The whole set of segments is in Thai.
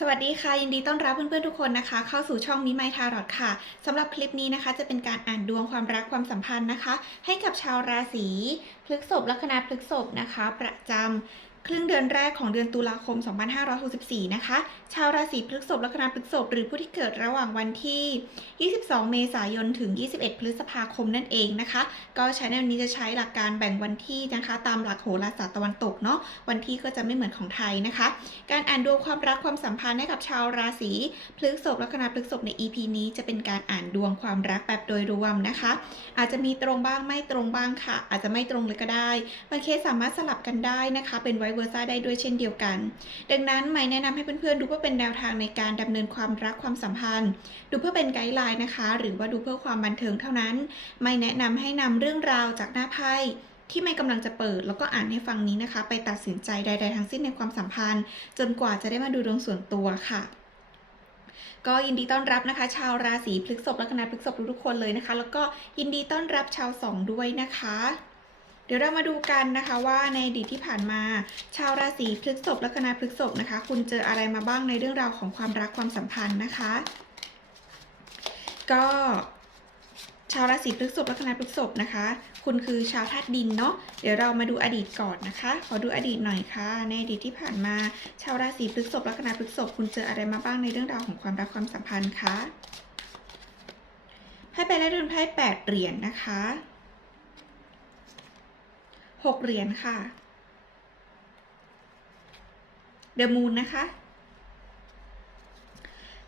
สวัสดีค่ะ ยินดีต้อนรับเพื่อนๆทุกคนนะคะ เข้าสู่ช่องมิไมทารอดค่ะสำหรับคลิปนี้นะคะ จะเป็นการอ่านดวงความรักความสัมพันธ์นะคะ ให้กับชาวราศีพฤษภลัคนาพฤษภนะคะ ประจำ ครึ่งเดือนแรกของเดือนตุลาคม 2564 นะคะ ชาวราศีพฤษภลัคนาพฤษภหรือผู้ที่เกิดระหว่างวันที่ 22 เมษายน ถึง 21 พฤษภาคมนั่นเองนะคะ ก็ชแนลนี้จะใช้หลักการแบ่งวันที่นะคะ ตามหลักโหราศาสตร์ตะวันตกเนาะ วันที่ก็จะไม่เหมือนของไทยนะคะ การอ่านดวงความรักความสัมพันธ์ให้กับชาวราศีพฤษภลัคนาพฤษภใน EP นี้จะเป็นการอ่านดวงความรักแบบโดยรวมนะคะ อาจจะมีตรงบ้างไม่ตรงบ้างค่ะ อาจจะไม่ตรงเลยก็ได้ บางเคสสามารถสลับกันได้นะคะ เป็นไวเวอร์ซ่าได้ด้วยเช่นเดียวกัน ดังนั้นไม่แนะนำให้เพื่อนๆ ดูเพื่อเป็นแนวทางในการดำเนินความรักความสัมพันธ์ ดูเพื่อเป็นไกด์ไลน์นะคะ หรือว่าดูเพื่อความบันเทิงเท่านั้น ไม่แนะนำให้นำเรื่องราวจากหน้าไพ่ที่ไม่กำลังจะเปิดแล้วก็อ่านให้ฟังนี้นะคะ ไปตัดสินใจใด ๆ ทั้งสิ้นในความสัมพันธ์ จนกว่าจะได้มาดูดวงส่วนตัวค่ะก็ยินดีต้อนรับนะคะ ชาวราศีพฤษภลัคนาพฤษภทุกๆคนเลยนะคะ แล้วก็ยินดีต้อนรับชาวสองด้วยนะคะ เดี๋ยวเรามาดูกันนะคะว่าในอดีตที่ผ่านมา ชาวราศีพฤษภลัคนาพฤษภนะคะ คุณเจออะไรมาบ้างในเรื่องราวของความรักความสัมพันธ์นะคะ ก็ชาวราศีพฤษภลัคนาพฤษภนะคะ คุณคือชาวธาตุดินเนาะเดี๋ยวเรามาดูอดีตก่อนนะคะ ขอดูอดีตหน่อยค่ะ ในอดีตที่ผ่านมา ชาวราศีพฤษภลัคนาพฤษภคุณเจออะไรมาบ้างในเรื่องราวของความรักความสัมพันธ์คะไพ่ไปแล้วเดินไพ่แปดเหรียญนะคะ หกเหรียญค่ะเดอะมูนนะคะ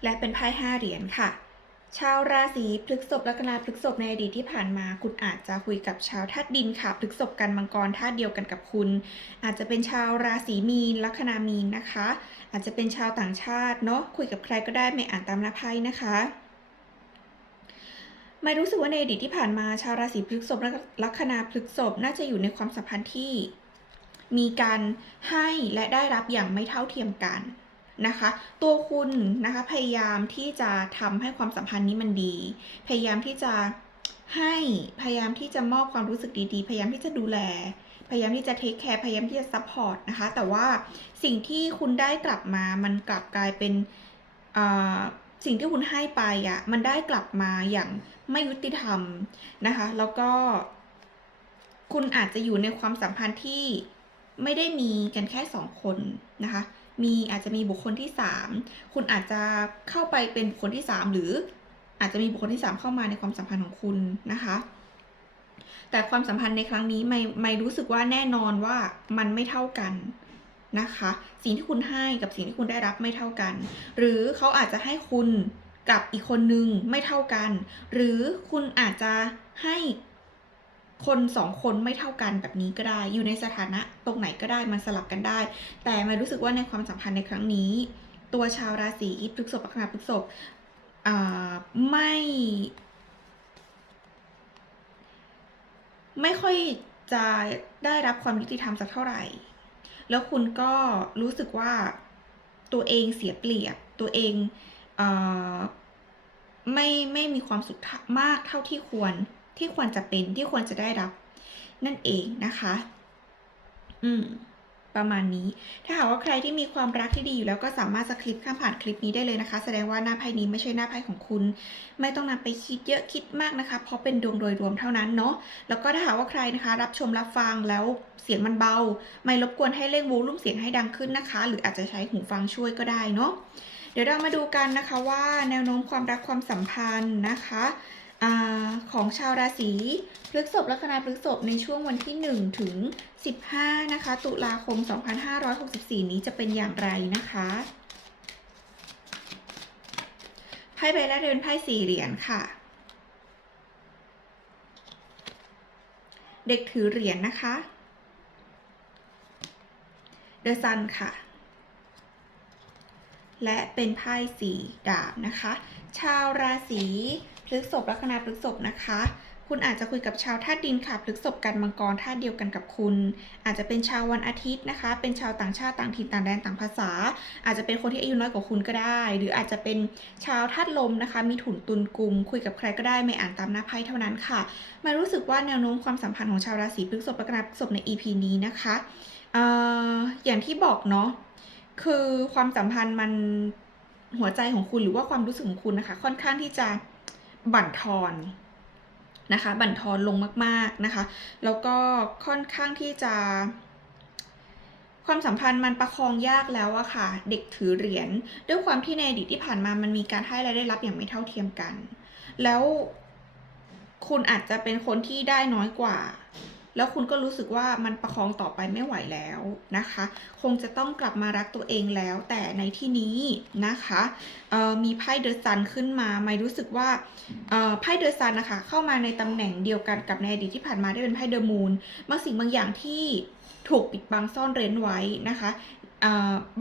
และเป็นไพ่ห้าเหรียญค่ะ ชาวราศีพฤกษภลัคนาพฤกษภในอดีตที่ผ่านมา คุณอาจจะคุยกับชาวธาตุดินค่ะพฤกษภกันมังกรธาตุเดียวกันกับคุณ อาจจะเป็นชาวราศีมีนลัคนามีนนะคะ อาจจะเป็นชาวต่างชาติเนาะคุยกับใครก็ได้ไม่อ่านตามหน้าไพ่นะคะ ไม่รู้สึกว่าในอดีตที่ผ่านมาชาวราศีพฤษภและลัคนาพฤษภน่าจะอยู่ในความสัมพันธ์ที่ มีการให้และได้รับอย่างไม่เท่าเทียมกันนะคะ ตัวคุณนะคะพยายามที่จะทำให้ความสัมพันธ์นี้มันดี พยายามที่จะให้พยายามที่จะมอบความรู้สึกดีๆ พยายามที่จะดูแล พยายามที่จะเทคแคร์พยายามที่จะซัพพอร์ตนะคะ แต่ว่าสิ่งที่คุณได้กลับมามันกลับกลายเป็นอ่า สิ่งที่คุณให้ไปอะ่ะมันได้กลับมาอย่างไม่ยุติธรรมนะคะ แล้วก็ คุณอาจจะอยู่ในความสัมพันธ์ที่ไม่ได้มีกันแค่สองคนนะคะ มีอาจจะมีบุคคลที่สามคุณอาจจะเข้าไปเป็นบุคคลที่สามหรืออาจจะมีบุคคลที่สามเข้ามาในความสัมพันธ์ของคุณนะคะ แต่ความสัมพันธ์ในครั้งนี้ไม่ไม่รู้สึกว่าแน่นอนว่ามันไม่เท่ากัน นะคะ สิ่งที่คุณให้กับสิ่งที่คุณได้รับไม่เท่ากัน หรือเขาอาจจะให้คุณกับอีกคนนึงไม่เท่ากัน หรือคุณอาจจะให้คนสองคนไม่เท่ากันแบบนี้ก็ได้ อยู่ในสถานะตรงไหนก็ได้มันสลับกันได้ แต่ไม่รู้สึกว่าในความสัมพันธ์ในครั้งนี้ ตัวชาวราศีพฤษภลัคนาพฤษภไม่ไม่ค่อยจะได้รับความยุติธรรมสักเท่าไหร่ แล้วคุณก็รู้สึกว่าตัวเองเสียเปรียบ ตัวเองเออไม่ไม่มีความสุขมากเท่าที่ควรที่ควรจะเป็นที่ควรจะได้รับ นั่นเองนะคะ อืม ประมาณนี้ ถ้าหากว่าใครที่มีความรักที่ดีอยู่แล้วก็สามารถสคริปข้ามผ่านคลิปนี้ได้เลยนะคะ แสดงว่าหน้าไพ่นี้ไม่ใช่หน้าไพ่ของคุณ ไม่ต้องนำไปคิดเยอะคิดมากนะคะ เพราะเป็นดวงโดยรวมเท่านั้นเนาะแล้วก็ถ้าหากว่าใครนะคะ รับชมรับฟังแล้วเสียงมันเบา ไม่รบกวนให้เร่งวูลุ่มเสียงให้ดังขึ้นนะคะ หรืออาจจะใช้หูฟังช่วยก็ได้เนาะเดี๋ยวเรามาดูกันนะคะว่าแนวโน้มความรักความสัมพันธ์นะคะ อของชาวราศีพฤษภลัคนาพฤษภในช่วงวันที่ 1 ถึง 15 นะคะ ตุลาคม 2564 นี้จะเป็นอย่างไรนะคะไพ่ใบแรกเป็นไพ่สี่เหรียญค่ะ เด็กถือเหรียญนะคะ เดอะซันค่ะ และเป็นไพ่สีดาบนะคะ ชาวราศีพฤษภลัคนาพฤษภนะคะ คุณอาจจะคุยกับชาวธาตุดินค่ะพฤษภกันมังกรธาตุเดียวกันกับคุณ อาจจะเป็นชาววันอาทิตย์นะคะ เป็นชาวต่างชาติต่างถิ่นต่างแดนต่างภาษา อาจจะเป็นคนที่อายุน้อยกว่าคุณก็ได้ หรืออาจจะเป็นชาวธาตุลมนะคะ มีถุนตุนกลุ่มคุยกับใครก็ได้ไม่อ่านตามหน้าไพ่เท่านั้นค่ะ มารู้สึกว่าแนวโน้มความสัมพันธ์ของชาวราศีพฤษภลัคนาพฤษภใน EP นี้นะคะอออย่างที่บอกเนาะ คือความสัมพันธ์มันหัวใจของคุณหรือว่าความรู้สึกของคุณนะคะ ค่อนข้างที่จะบั่นทอนนะคะ บั่นทอนลงมากๆนะคะ แล้วก็ค่อนข้างที่จะ ความสัมพันธ์มันประคองยากแล้วอะค่ะ เด็กถือเหรียญด้วยความที่ในอดีตที่ผ่านมามันมีการให้และได้รับอย่างไม่เท่าเทียมกัน แล้วคุณอาจจะเป็นคนที่ได้น้อยกว่า แล้วคุณก็รู้สึกว่ามันประคองต่อไปไม่ไหวแล้วนะคะ คงจะต้องกลับมารักตัวเองแล้ว แต่ในที่นี้นะคะมีไพ่เดอะซันขึ้นมาไม่รู้สึกว่าไพ่เดอะซันนะคะเข้ามาในตำแหน่งเดียวกันกับในอดีตที่ผ่านมาที่เป็นไพ่เดอะมูนบางสิ่งบางอย่างที่ถูกปิดบังซ่อนเร้นไว้นะคะ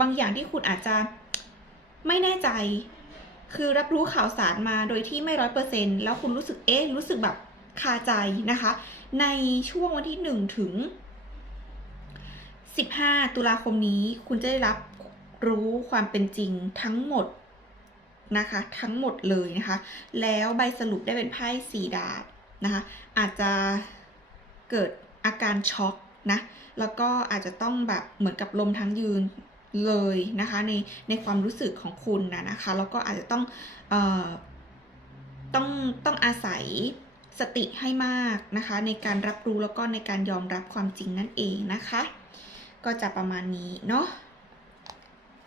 บางอย่างที่คุณอาจจะไม่แน่ใจ คือรับรู้ข่าวสารมาโดยที่ไม่ร้อยเปอร์เซ็นแล้วคุณรู้สึกเอ๊ะรู้สึกแบบ คาใจนะคะ ในช่วงวันที่ 1 ถึง 15 ตุลาคมนี้คุณจะได้รับรู้ความเป็นจริงทั้งหมดนะคะ ทั้งหมดเลยนะคะ แล้วใบสรุปได้เป็นไพ่สีดาบนะคะ อาจจะเกิดอาการช็อกนะแล้วก็อาจจะต้องแบบเหมือนกับลมทั้งยืนเลยนะคะในในความรู้สึกของคุณนะนะคะแล้วก็อาจจะต้องเอ่อต้องต้องอาศัย สติให้มากนะคะ ในการรับรู้แล้วก็ในการยอมรับความจริงนั่นเองนะคะ ก็จะประมาณนี้เนาะ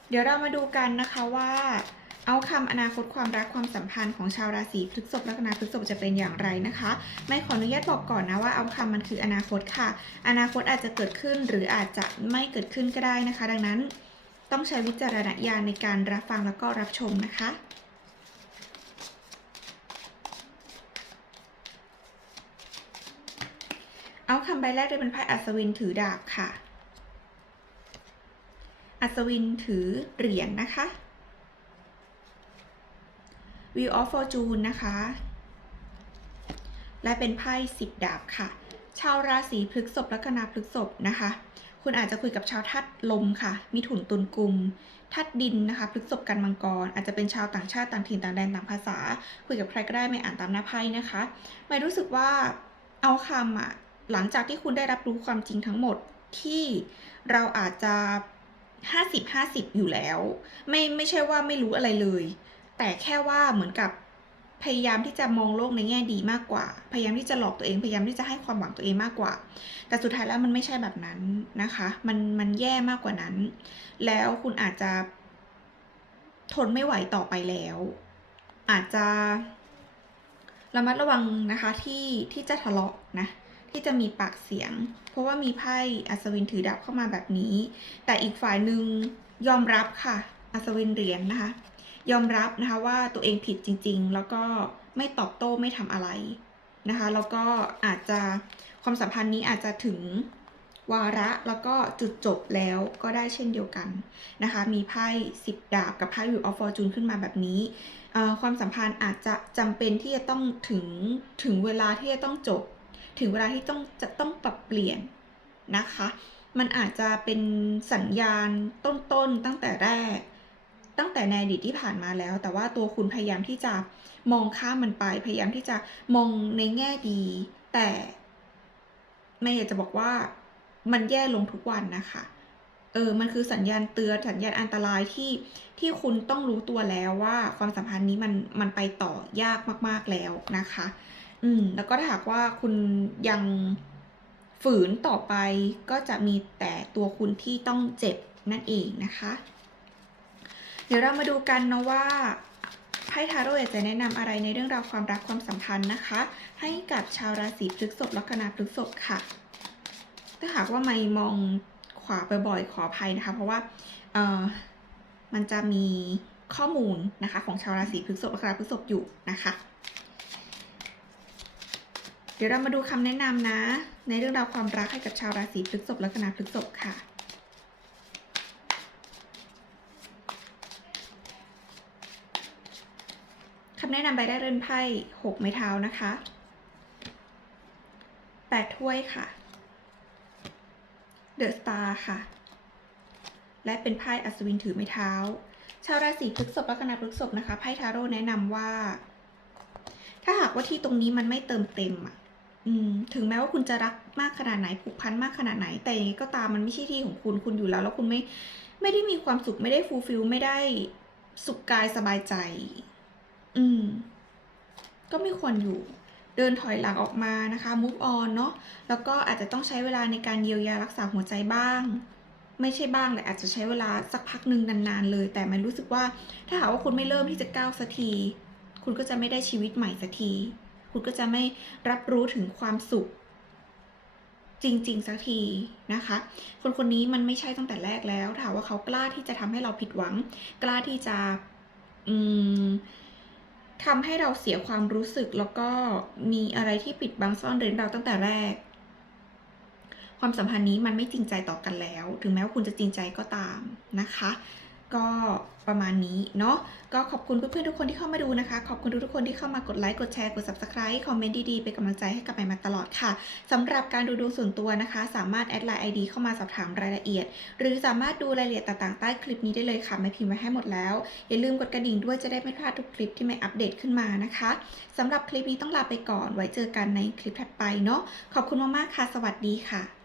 เดี๋ยวเรามาดูกันนะคะว่าเอาคำอนาคตความรักความสัมพันธ์ของชาวราศีพฤษภลัคนาพฤษภจะเป็นอย่างไรนะคะ ไม่ขออนุญาตบอกก่อนนะว่าเอาคำมันคืออนาคตค่ะ อนาคตอาจจะเกิดขึ้นหรืออาจจะไม่เกิดขึ้นก็ได้นะคะ ดังนั้น ต้องใช้วิจารณญาณในการรับฟังแล้วก็รับชมนะคะ เอาคำใบแรกได้เป็นไพ่อัศวินถือดาบค่ะ อัศวินถือเหรียญนะคะ Wheel of Fortune นะคะ และเป็นไพ่สิบดาบค่ะ ชาวราศีพฤกษภลัคนาพฤกษภนะคะ คุณอาจจะคุยกับชาวธาตุลมค่ะ มีถุนตุนกุมธาตุดินนะคะพฤกษภกันมังกร อาจจะเป็นชาวต่างชาติต่างถิ่นต่างแดนต่างภาษา คุยกับใครก็ได้ไม่อ่านตามหน้าไพ่นะคะ ไม่รู้สึกว่าเอาคำอะ หลังจากที่คุณได้รับรู้ความจริงทั้งหมดที่เราอาจจะ50 50อยู่แล้ว ไม่ไม่ใช่ว่าไม่รู้อะไรเลย แต่แค่ว่าเหมือนกับพยายามที่จะมองโลกในแง่ดีมากกว่า พยายามที่จะหลอกตัวเอง พยายามที่จะให้ความหวังตัวเองมากกว่า แต่สุดท้ายแล้วมันไม่ใช่แบบนั้นนะคะ มันมันแย่มากกว่านั้น แล้วคุณอาจจะ ทนไม่ไหวต่อไปแล้ว อาจจะระมัดระวังนะคะที่ที่จะทะเลาะนะ ที่จะมีปากเสียง เพราะว่ามีไพ่อัศวินถือดาบเข้ามาแบบนี้ แต่อีกฝ่ายหนึ่งยอมรับค่ะ อัศวินเหรียญนะคะ ยอมรับนะคะว่าตัวเองผิดจริง ๆ แล้วก็ไม่ตอบโต้ไม่ทำอะไรนะคะ แล้วก็อาจจะความสัมพันธ์นี้อาจจะถึงวาระแล้วก็จุดจบแล้วก็ได้เช่นเดียวกันนะคะ มีไพ่สิบดาบกับไพ่ Wheel of Fortune ขึ้นมาแบบนี้ความสัมพันธ์อาจจะจำเป็นที่จะต้องถึงถึงเวลาที่จะต้องจบ ถึงเวลาที่ต้องจะต้องปรับเปลี่ยนนะคะ มันอาจจะเป็นสัญญาณต้นๆตั้งแต่แรก ตั้งแต่ในอดีตที่ผ่านมาแล้ว แต่ว่าตัวคุณพยายามที่จะมองข้ามมันไป พยายามที่จะมองในแง่ดี แต่ไม่อยากจะบอกว่ามันแย่ลงทุกวันนะคะ เออ มันคือสัญญาณเตือนสัญญาณอันตรายที่ที่คุณต้องรู้ตัวแล้วว่าความสัมพันธ์นี้มันมันไปต่อยากมาก ๆแล้วนะคะ อืม แล้วก็ถ้าหากว่าคุณยังฝืนต่อไปก็จะมีแต่ตัวคุณที่ต้องเจ็บนั่นเองนะคะ เดี๋ยวเรามาดูกันเนาะว่าไพ่ทาโร่จะแนะนำอะไรในเรื่องราวความรักความสัมพันธ์นะคะ ให้กับชาวราศีพฤษภลัคนาพฤษภค่ะ ถ้าหากว่าไม่มองขวาบ่อยๆขออภัยนะคะ เพราะว่าเออมันจะมีข้อมูลนะคะของชาวราศีพฤษภลัคนาพฤษภอยู่นะคะ ดี๋ยวเรามาดูคำแนะนำนะ ในเรื่องราวความรักให้กับชาวราศีพฤษภลัคนาพฤษภค่ะคำแนะนำใบแรกเรือนไพ่หกไม้เท้านะคะแปดถ้วยค่ะเดอะสตาร์ค่ะ และเป็นไพ่อัศวินถือไม้เท้า ชาวราศีพฤษภลัคนาพฤษภนะคะไพ่ทาโร่แนะนำว่า ถ้าหากว่าที่ตรงนี้มันไม่เติมเต็มอะ อืมถึงแม้ว่าคุณจะรักมากขนาดไหนผูกพันมากขนาดไหน แต่ยังไงก็ตามมันไม่ใช่ที่ของคุณคุณอยู่แล้ว แล้วคุณไม่ไม่ได้มีความสุขไม่ได้ฟูลฟิลไม่ได้สุขกายสบายใจ อืม ก็ไม่ควรอยู่ เดินถอยหลังออกมานะคะ move on เนาะแล้วก็อาจจะต้องใช้เวลาในการเยียวยารักษาหัวใจบ้าง ไม่ใช่บ้างแต่อาจจะใช้เวลาสักพักหนึ่งนานๆเลย แต่มันรู้สึกว่า ถ้าหากว่าคุณไม่เริ่มที่จะก้าวสักที คุณก็จะไม่ได้ชีวิตใหม่สักที คุณก็จะไม่รับรู้ถึงความสุข จริง ๆ สักทีนะคะ คนคนนี้มันไม่ใช่ตั้งแต่แรกแล้วถามว่าเขากล้าที่จะทำให้เราผิดหวัง กล้าที่จะอืมทำให้เราเสียความรู้สึกแล้วก็มีอะไรที่ปิดบังซ่อนเร้นเราตั้งแต่แรก ความสัมพันธ์นี้มันไม่จริงใจต่อกันแล้ว ถึงแม้ว่าคุณจะจริงใจก็ตามนะคะ ก็ ประมาณนี้เนาะก็ขอบคุณเพื่อนๆทุกคนที่เข้ามาดูนะคะ ขอบคุณทุกๆคนที่เข้ามากดไลค์กดแชร์กด subscribe คอมเมนต์ดีๆเป็นกำลังใจให้กับใหม่มาตลอดค่ะสำหรับการดูดวงส่วนตัวนะคะ สามารถแอดไลน์ ID เข้ามาสอบถามรายละเอียด หรือสามารถดูรายละเอียดต่างๆใต้คลิปนี้ได้เลยค่ะไม่พิมพ์ไว้ให้หมดแล้ว อย่าลืมกดกระดิ่งด้วยจะได้ไม่พลาดทุกคลิปที่ไม่อัปเดตขึ้นมานะคะสำหรับคลิปนี้ต้องลาไปก่อนไว้เจอกันในคลิปถัดไปเนาะขอบคุณมากๆค่ะ สวัสดีค่ะ